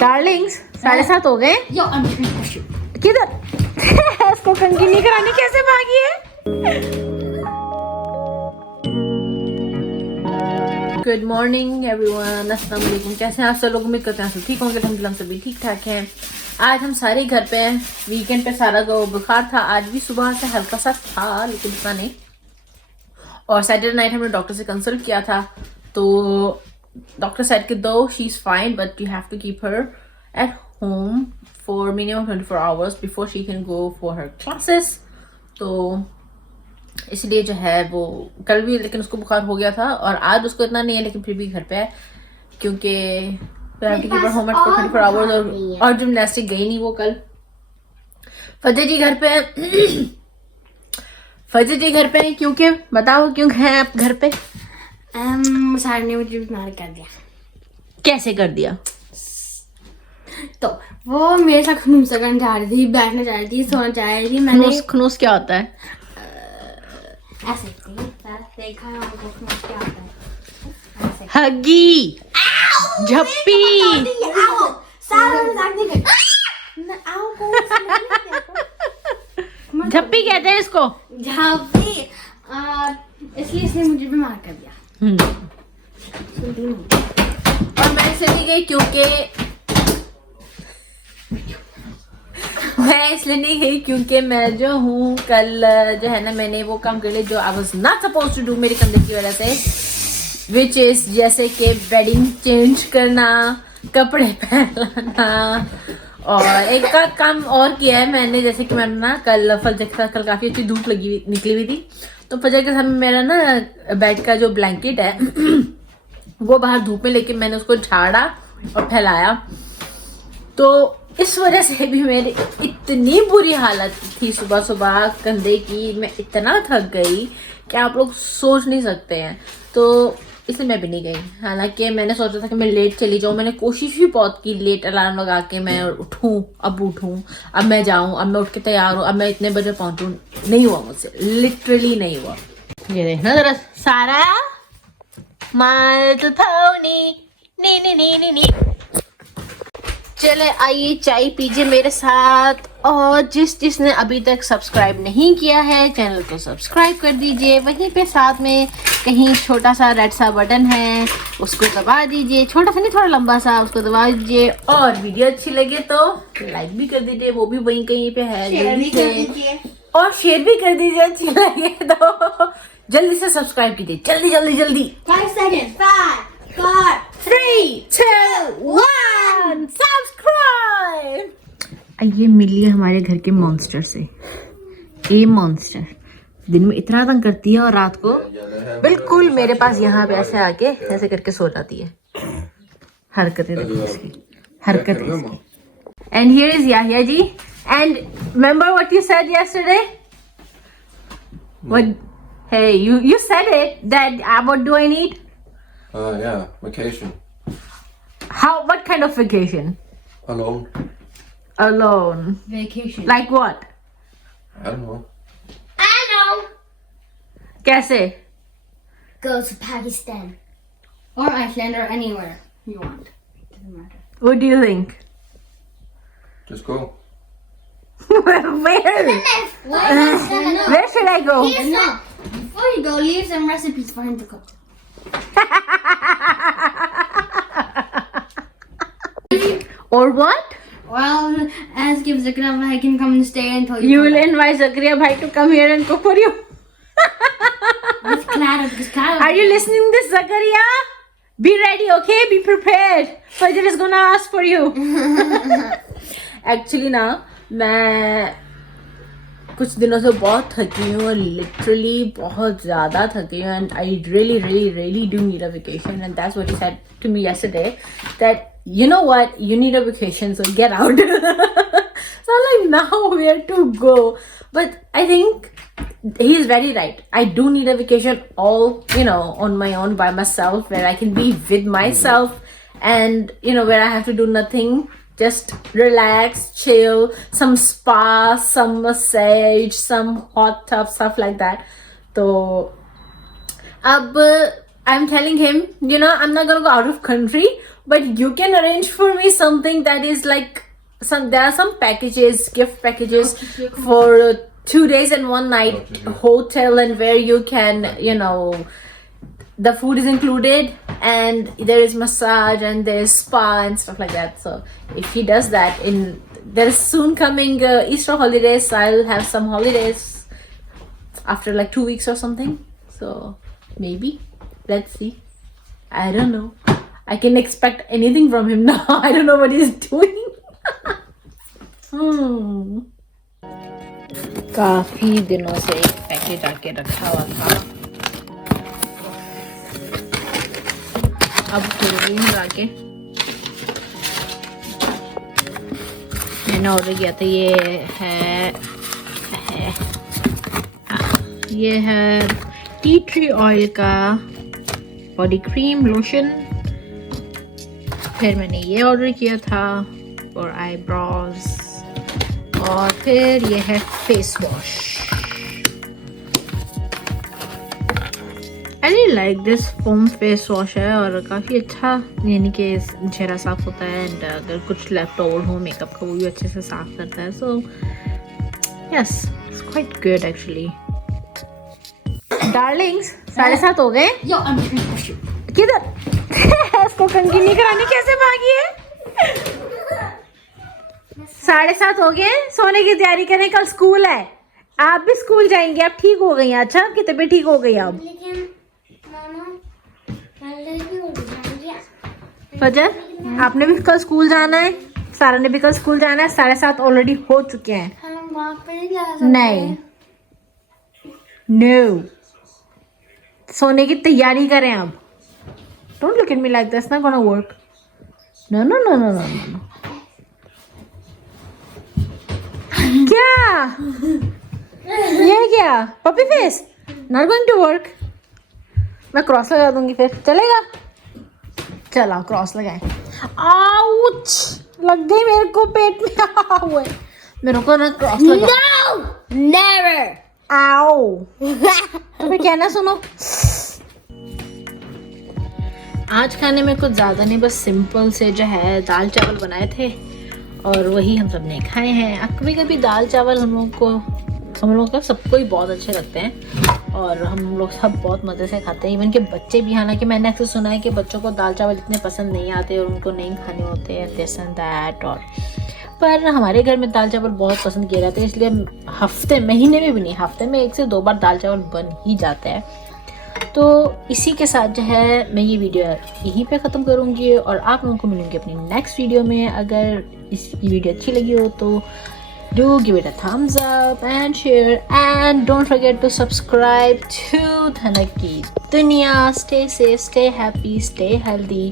Darling's 7:30 हो गए। किधर? इसको कंघी नहीं करानी, कैसे भागी है? गुड मॉर्निंग एवरीवन, अस्सलाम वालेकुम। कैसे हैं आप सब लोग? उम्मीद करते हैं सब ठीक होंगे। अल्हम्दुलिल्लाह हम सभी ठीक ठाक हैं। आज हम सारे घर पे हैं। वीकेंड पे सारा को बुखार था, आज भी सुबह से हल्का सा था लेकिन इतना नहीं। और सैटरडे नाइट हमने डॉक्टर से कंसल्ट किया था, तो डॉक्टर सेड कि दो she is fine but you have to keep her at home for minimum 24 hours before she can go for her classes. तो इसलिए जो है वो कल भी लेकिन उसको बुखार हो गया था और आज उसको इतना नहीं है, लेकिन फिर भी घर पे है क्योंकि होम एट फॉर 24 आवर्स। और जिमनास्टिक गई नहीं वो कल। फजर जी घर पे है। फजर जी घर पे है क्योंकि बताओ क्यों है आप घर पे? सर ने मुझे बीमार कर दिया। कैसे कर दिया? तो वो मेरे साथ खनूस करने जा रही थी, बैठने जा रही थी, सोना जा रही थी। मैंने खनूस क्या होता है? ऐसे देखा वो खनूस क्या होता है? ऐसे हगी, झप्पी, झप्पी कहते हैं इसको। झप्पी। इसलिए इसने मुझे बीमार कर दिया। और मैं इसलिए गई क्योंकि मैं जो हूँ कल जो है ना, मैंने वो काम कर लिया जो I was not suppose to do मेरे कंधे की वजह से, विच इज जैसे कि बेडिंग चेंज करना, कपड़े पहनना। और एक का काम और किया है मैंने, जैसे कि मैंने ना कल फजर के साथ कल काफी अच्छी धूप निकली हुई थी, तो फजर के साथ मेरा ना बेड का जो ब्लैंकेट है वो बाहर धूप में लेके मैंने उसको झाड़ा और फैलाया। तो इस वजह से भी मेरी इतनी बुरी हालत थी सुबह सुबह कंधे की, मैं इतना थक गई कि आप लोग सोच नहीं सकते हैं। तो इसलिए मैं भी नहीं गई। हालांकि मैंने सोचा था कि मैं लेट चली जाऊँ, मैंने कोशिश भी बहुत की लेट अलार्म लगा के मैं उठूँ, अब मैं जाऊँ, अब मैं उठ के तैयार हूँ, अब मैं इतने बजे पहुँचूँ। नहीं हुआ मुझसे, लिटरली नहीं हुआ। ये देखना जरा सारा माल तो नी। चले आइए चाय पीजिए मेरे साथ। और जिसने अभी तक सब्सक्राइब नहीं किया है चैनल को सब्सक्राइब कर दीजिए। वहीं पे साथ में कहीं छोटा सा रेड सा बटन है उसको दबा दीजिए, छोटा सा नहीं थोड़ा लंबा सा, उसको दबा दीजिए। और वीडियो अच्छी लगे तो लाइक भी कर दीजिए, वो भी वहीं कहीं पे है, जल्दी से। और शेयर भी कर दीजिए अच्छी लगे तो। जल्दी से सब्सक्राइब कीजिए, जल्दी। 5 seconds. 5, 4, 3, 2, 1 सब्सक्राइब। ये मिली है हमारे घर के मॉन्स्टर से। ये मॉन्स्टर दिन में इतना तंग करती है और रात को बिल्कुल मेरे पास यहाँ पे ऐसे आके ऐसे करके सो जाती है। हरकतें देखो इसकी, and here is Yahya ji. And remember what you said yesterday? What? Hey, you said it that what do I need? Yeah, vacation. What kind of vacation? Alone. vacation. Like what? I don't know. I know. कैसे? Go to Pakistan or Iceland or anywhere you want. Doesn't matter. What do you think? Just go. Where? Where should I go? Before you go, leave some recipes for him to cook. Or what? Well, ask if Zakira Bhai can come and stay until You will invite Zakaria bhai to come here and cook for you. With Clara, because Clara. Are you listening this, Zakaria? Be ready, okay? Be prepared. Fajr is gonna ask for you. Actually ना मैं कुछ दिनों से बहुत थकी हूँ, literally बहुत ज़्यादा थकी हूँ, and I really do need a vacation, and that's what he said to me yesterday, that you know what, you need a vacation, so get out. So I'm like, now where to go? But I think he is very right. I do need a vacation all, on my own by myself, where I can be with myself and, where I have to do nothing. Just relax, chill, some spa, some massage, some hot tub, stuff like that. So, I'm telling him, I'm not gonna go out of country, but you can arrange for me something that is like there are some packages, gift packages for 2 days and 1 night hotel, and where you can, you know, the food is included and there is massage and there is spa and stuff like that. So if he does that, in there is soon coming Easter holidays, so I'll have some holidays after like 2 weeks or something. So maybe, let's see. I don't know. I can expect anything from him now. I don't know what he's doing. काफी दिनों से एक package आके रखा हुआ था, अब खोल रही हूँ आके। मैंने ऑर्डर किया था, ये है टी ट्री ऑयल का बॉडी क्रीम लोशन। फिर मैंने ये ऑर्डर किया था फॉर आईब्रोज, और फिर ये है face wash. I really like this foam face wash है, और काफ़ी अच्छा, यानी कि चेहरा साफ होता है, एंड अगर कुछ लेफ्ट ओवर हो मेकअप का वो भी अच्छे से साफ करता है। So yes, it's quite good actually. Darling's 7:30 हो गए। किधर इसको कंटिन्यू कराने कैसे भागी है? 7:30 हो गए, सोने की तैयारी करें, कल स्कूल है। आप भी स्कूल जाएंगे, आप ठीक हो गई हैं? अच्छा, आपकी तबीयत ठीक हो गई अब? फजर, आपने भी कल स्कूल जाना है, सारा ने भी कल स्कूल जाना है। 7:30 ऑलरेडी हो चुके हैं। नहीं, नो, सोने की तैयारी करें अब। Don't look at me like that's not gonna work. No no no no no no. क्या ये क्या puppy face? Not going to work. मैं क्रॉस लगा दूंगी, फिर चलेगा? चला क्रॉस लगाए। आउच, लग गई मेरे को पेट में। हुए मेरे को ना क्रॉस लगा। No, never. आओ, तो कहना सुनो। आज खाने में कुछ ज़्यादा नहीं, बस सिंपल से जो है दाल चावल बनाए थे, और वही हम सब ने खाए हैं। कभी कभी दाल चावल हम लोग का सबको ही बहुत अच्छे लगते हैं, और हम लोग सब बहुत मज़े से खाते हैं, इवन के बच्चे भी। हालांकि मैंने अक्सर सुना है कि बच्चों को दाल चावल इतने पसंद नहीं आते और उनको नहीं खाने होते हैं, दिस एंड दैट। और पर हमारे घर में दाल चावल बहुत पसंद किए जाते हैं, इसलिए महीने में भी नहीं, हफ्ते में 1 से 2 बार दाल चावल बन ही जाता है। तो इसी के साथ जो है मैं ये वीडियो यहीं पे ख़त्म करूँगी, और आप लोगों को मिलूँगी अपनी नेक्स्ट वीडियो में। अगर इस वीडियो अच्छी लगी हो तो do give it a thumbs up and share, and don't forget to subscribe to Dhanak ki Duniya. Stay safe, stay happy, stay healthy.